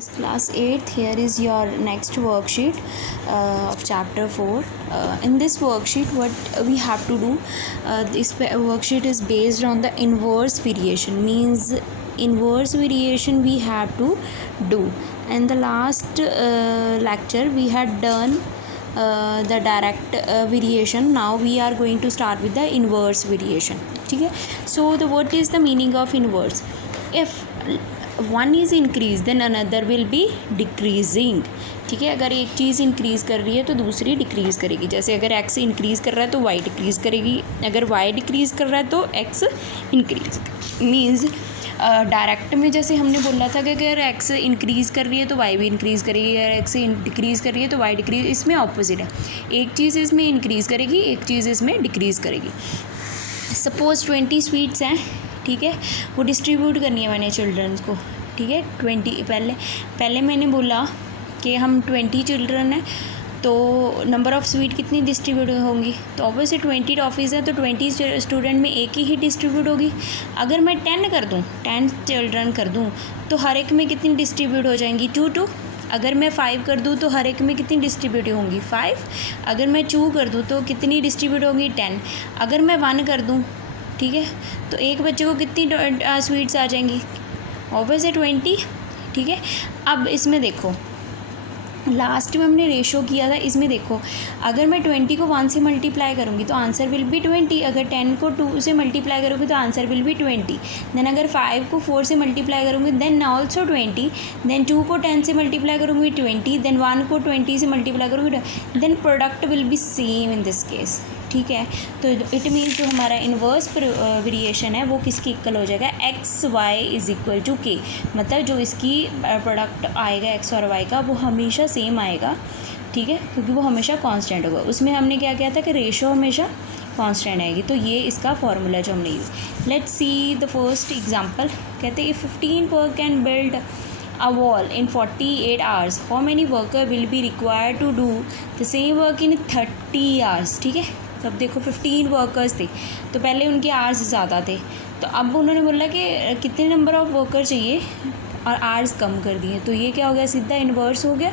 Is class 8th. Here is your next worksheet of chapter 4. In this worksheet what we have to do, this worksheet is based on the inverse variation, means inverse variation we have to do. And the last lecture we had done the direct variation. Now we are going to start with the inverse variation. ठीक है. So what is the meaning of inverse? If one is increase then another will be decreasing. ठीक है, अगर एक चीज़ increase कर रही है तो दूसरी डिक्रीज़ करेगी. जैसे अगर एक्स इंक्रीज़ कर रहा है तो वाई डिक्रीज़ करेगी, अगर वाई डिक्रीज़ कर रहा है तो एक्स इंक्रीज़. मीन्स डायरेक्ट में जैसे हमने बोला था कि अगर एक्स इंक्रीज़ कर रही है तो वाई भी इंक्रीज़ करेगी, अगर एक्स डिक्रीज़ कर रही है तो वाई डिक्रीज़. इसमें ऑपोजिट है, एक चीज़ इसमें इंक्रीज़ करेगी, एक चीज़ इसमें डिक्रीज़ करेगी. सपोज़ 20 स्वीट्स हैं, ठीक है, वो डिस्ट्रीब्यूट करनी है मैंने चिल्ड्रंस को. ठीक है, 20 पहले मैंने बोला कि हम 20 चिल्ड्रन हैं तो नंबर ऑफ़ स्वीट कितनी डिस्ट्रीब्यूट होंगी. तो ऑब्वियसली 20 टॉफ़ीज़ हैं तो 20 स्टूडेंट में एक ही डिस्ट्रीब्यूट होगी. अगर मैं 10 कर दूँ, 10 चिल्ड्रन कर दूँ तो हर एक में कितनी डिस्ट्रीब्यूट हो जाएंगी, 2. अगर मैं 5 कर दूँ तो हर एक में कितनी डिस्ट्रीब्यूट होंगी, 5. अगर मैं 2 कर दूँ तो कितनी डिस्ट्रीब्यूट होंगी, 10. अगर मैं 1 कर दूँ, ठीक है, तो एक बच्चे को कितनी स्वीट्स आ जाएंगी, ऑब्वियसली 20. ठीक है, अब इसमें देखो लास्ट में हमने रेशो किया था. इसमें देखो अगर मैं 20 को 1 से मल्टीप्लाई करूँगी तो आंसर विल बी 20. अगर 10 को 2 से मल्टीप्लाई करूँगी तो आंसर विल बी 20. देन अगर 5 को 4 से मल्टीप्लाई करूँगी देन ऑल्सो 20. देन 2 को 10 से मल्टीप्लाई करूँगी 20. देन 1 को 20 से मल्टीप्लाई करूँगी, then product will be same in this case. ठीक है, तो इट मीन्स जो हमारा इन्वर्स वेरिएशन है वो किसकी इक्वल हो जाएगा, x y is equal to k. मतलब जो इसकी प्रोडक्ट आएगा एक्स और वाई का वो हमेशा सेम आएगा. ठीक है, क्योंकि वो हमेशा कांस्टेंट होगा. उसमें हमने क्या किया था कि रेशो हमेशा कांस्टेंट आएगी. तो ये इसका फॉर्मूला जो हमने use. Let's see the first example. कहते हैं if 15 worker can build a wall in 48 hours, how many worker will be required to do the same work in 30 hours. ठीक है, तब देखो 15 वर्कर्स थे तो पहले उनके आवर्स ज़्यादा थे, तो अब उन्होंने बोला कि कितने नंबर ऑफ़ वर्कर चाहिए और आवर्स कम कर दिए. तो ये क्या हो गया, सीधा इन्वर्स हो गया.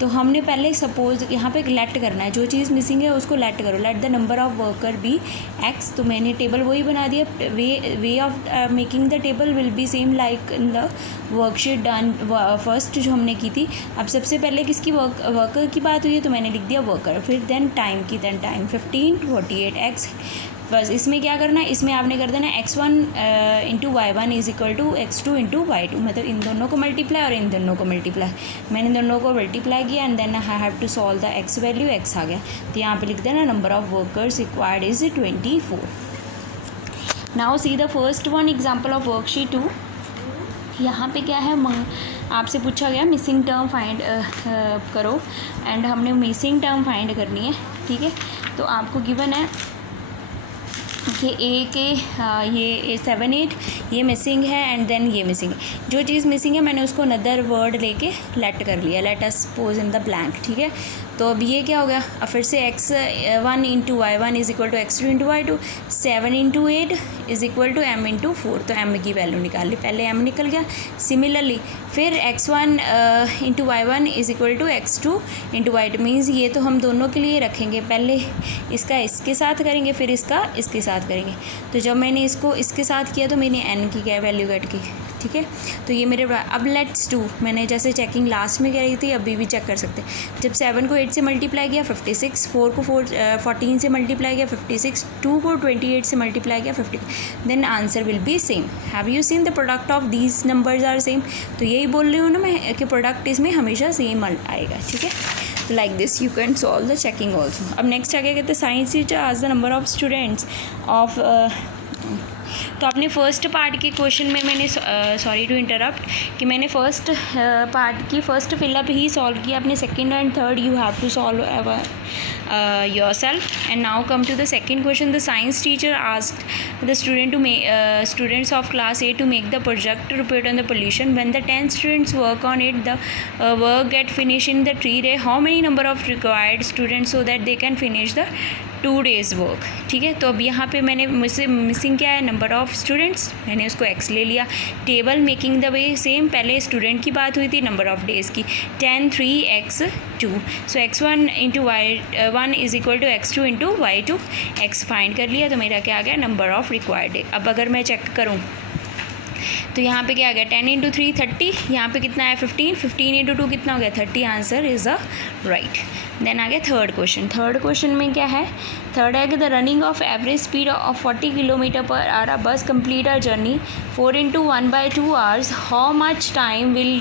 तो हमने पहले सपोज यहाँ पे लेट करना है, जो चीज़ मिसिंग है उसको लेट करो. Let the number of worker bee x. तो मैंने टेबल वही बना दिया. Way of making the table will be same like in the worksheet done first जो हमने की थी. अब सबसे पहले किसकी वर्कर की बात हुई है तो मैंने लिख दिया वर्कर. फिर देन टाइम की, देन टाइम 15 48 एक्स. बस इसमें क्या करना है, इसमें आपने कर देना x1 into y1 is equal to x2 into y2. मतलब इन दोनों को मल्टीप्लाई और इन दोनों को मल्टीप्लाई. मैंने इन दोनों को मल्टीप्लाई किया and then I have to solve the x value. x आ गया तो यहाँ पे लिख देना number of workers required is 24. Now see the first one example of worksheet 2. यहाँ पे क्या है, आपसे पूछा गया मिसिंग टर्म फाइंड करो एंड हमने मिसिंग टर्म फाइंड करनी है. ठीक है, तो आपको गिवन है कि ए के ये 7 8 ये मिसिंग है एंड देन ये मिसिंग है. जो चीज़ मिसिंग है मैंने उसको अनदर वर्ड लेके लेट कर लिया, let us suppose in the blank. ठीक है, तो अब ये क्या हो गया, अब फिर से x1 into y1 is equal to x2 into y2. 7 into 8 is equal to m into 4. तो m की वैल्यू निकाल ली, पहले m निकल गया. सिमिलरली फिर x1 into y1 is equal to x2 into y2. Means ये तो हम दोनों के लिए रखेंगे, पहले इसका इसके साथ करेंगे फिर इसका इसके साथ करेंगे. तो जब मैंने इसको इसके साथ किया तो मैंने n की क्या वैल्यू गेट की. ठीक है, तो ये मेरे. अब लेट्स डू, मैंने जैसे चेकिंग लास्ट में करी थी अभी भी चेक कर सकते हैं. जब 7 को 8 से मल्टीप्लाई किया 56, 4 को 14 से मल्टीप्लाई किया 56, 2 को 28 से मल्टीप्लाई किया 50, then answer will be same. Have you seen the product of these numbers are same. तो यही बोल रही हूँ ना मैं कि प्रोडक्ट इसमें हमेशा सेम आएगा. ठीक है, तो like this you can solve the checking also. अब नेक्स्ट आ गया, कहते हैं साइंस टीचर आज the number of students of. तो अपने फर्स्ट पार्ट के क्वेश्चन में मैंने सॉरी टू इंटरप्ट कि मैंने फर्स्ट पार्ट की फर्स्ट फिलअप ही सॉल्व किया. अपने second and third you have to solve yourself. And now come to the second question. The science teacher asked the students of class A to make the project report on the pollution. When the 10 students work on it, the work get finished in the 3 day. How many number of required students so that they can finish the 2 days work. ठीक है, तो अब यहाँ पे मैंने मुझसे missing क्या है, नंबर ऑफ़ ऑफ स्टूडेंट्स, मैंने उसको x ले लिया. Table making the way same, पहले स्टूडेंट की बात हुई थी, नंबर ऑफ डेज़ की. 10 3 x2, so x1 into y1 is equal to x2 into y2. x find कर लिया तो मेरा क्या आ गया, नंबर ऑफ रिक्वायर्ड डे. अब अगर मैं चेक करूँ तो यहाँ पे क्या आ गया, 10 इंटू 3 30, यहाँ पे कितना है 15, 15 इंटू 2 कितना हो गया 30. Answer is A right. Then आ गया थर्ड क्वेश्चन. थर्ड क्वेश्चन में क्या है, थर्ड है कि the running of average speed of 40 kilometre per hour a bus complete a journey 4 into 1/2 hours. How much time will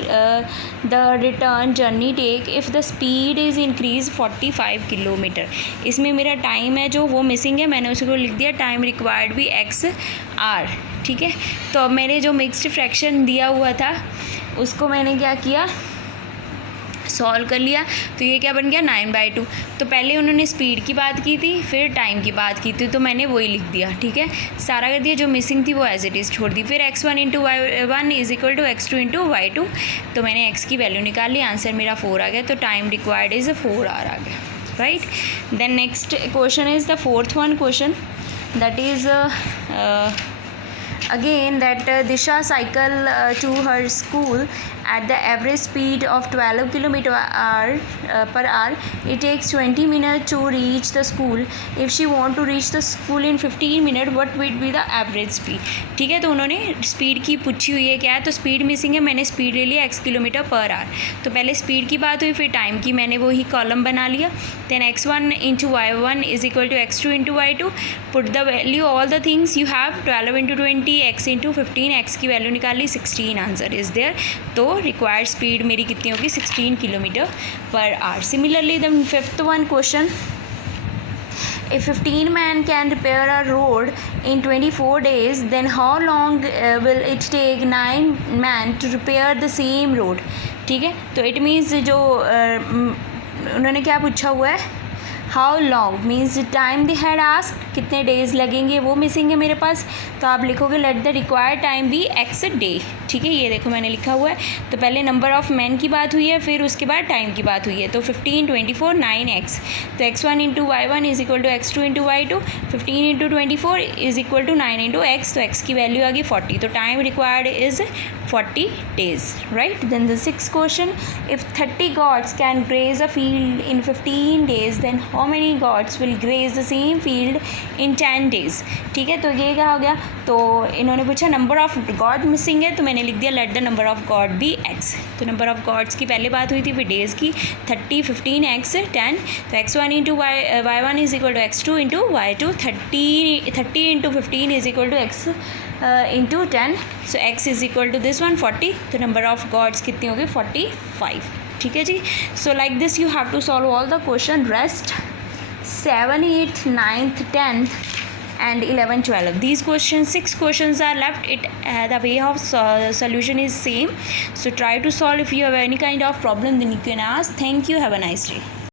the return journey take if the speed is increase 45 kilometre. इसमें मेरा time है जो वो missing है, मैंने उसको लिख दिया टाइम रिक्वायर्ड भी x आर. ठीक है, तो अब मैंने जो मिक्स्ड फ्रैक्शन दिया हुआ था उसको मैंने क्या किया, सॉल्व कर लिया. तो ये क्या बन गया 9/2. तो पहले उन्होंने स्पीड की बात की थी, फिर टाइम की बात की थी, तो मैंने वही लिख दिया. ठीक है, सारा कर दिया, जो मिसिंग थी वो एज इट इज़ छोड़ दी. फिर x1 into y1 is equal to x2 into y2. तो मैंने x की वैल्यू निकाल ली, आंसर मेरा 4 आ गया. तो टाइम रिक्वायर्ड इज़ 4 आवर आ गया. Right. Then next question is the fourth one question, that is again that Disha cycle to her school at the average speed of 12 km per hour. It takes 20 minutes to reach the school. If she want to reach the school in 15 minutes, what will be the average speed? ठीक है, तो उन्होंने speed की पूछी हुई है क्या है, तो स्पीड मिसिंग है, मैंने स्पीड ले लिया x किलोमीटर पर आवर. तो पहले स्पीड की बात हुई, फिर टाइम की, मैंने वही कॉलम बना लिया. Then x1 into y1 is equal to x2 into y2. Put the value all the things you have, 12 into 20, x into 15, x की वैल्यू निकाल ली 16. Answer is there. तो रिक्वायर्ड स्पीड मेरी कितनी होगी 16 kilometre per hour. Similarly the fifth one question, if 15 men can repair a road in 24 days, then how long will it take 9 men to repair the same road? ठीक है, तो it means जो उन्होंने क्या पूछा हुआ है, how long means time they had asked, कितने डेज़ लगेंगे वो मिसिंग है मेरे पास. तो आप लिखोगे let the required time be x day. ठीक है, ये देखो मैंने लिखा हुआ है. तो पहले नंबर ऑफ मैन की बात हुई है, फिर उसके बाद टाइम की बात हुई है. तो 15 24 9x. तो x1 into y1 is equal to x2 into y2. 15 into 24 is equal to 9 into x. तो x की वैल्यू आ गई 40. तो time required is 40 days. Right. Then the sixth question, if 30 gods can graze a field in 15 days, then how many gods will graze the same field in 10 days. ठीक है, तो ये क्या हो गया, तो इन्होंने पूछा नंबर ऑफ गॉड मिसिंग है, तो मैंने लिख दिया let the number of God B x. तो नंबर ऑफ गॉड्स की पहले बात हुई थी, फिर डेज़ की 30 15 x 10. तो x1 into y1 is equal to x2 into y2. 30 into 15 is equal to x into 10. So x is equal to this one 40. तो नंबर ऑफ गॉड्स कितनी होगी 45. ठीक है जी. So like this you have to solve all the question. Rest 7 8 9 10 and 11 12, these questions 6 questions are left. It the way of solution is same, so try to solve. If you have any kind of problem, then you can ask. Thank you, have a nice day.